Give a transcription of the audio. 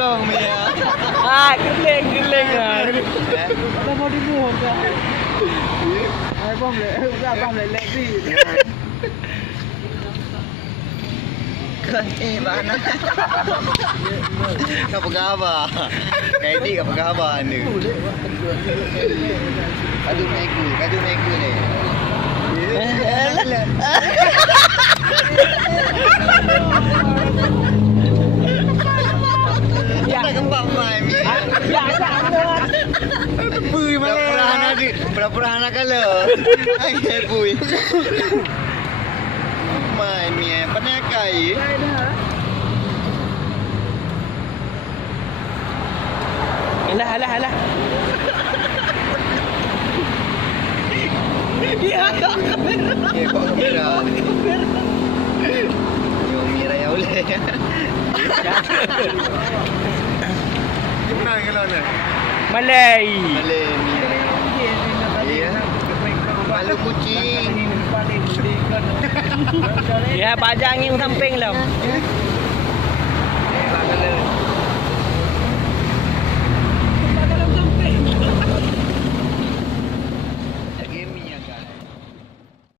Kong punya. Geling. Kita mau dibuang ke. Bom lek ni. Mana? Apa khabar? Kaiti apa khabar ni? Kadu megu ni. Ya kembang mai. Ya ada. Pui mana? Pura-pura anak kala. Ai pui. Mai mi panakai. Alah. Ya. Kok kamera. Yo mira ya boleh. Gimana kalau ni? Malay. Iya. Malu kucing. Ya, pajang yang samping lah.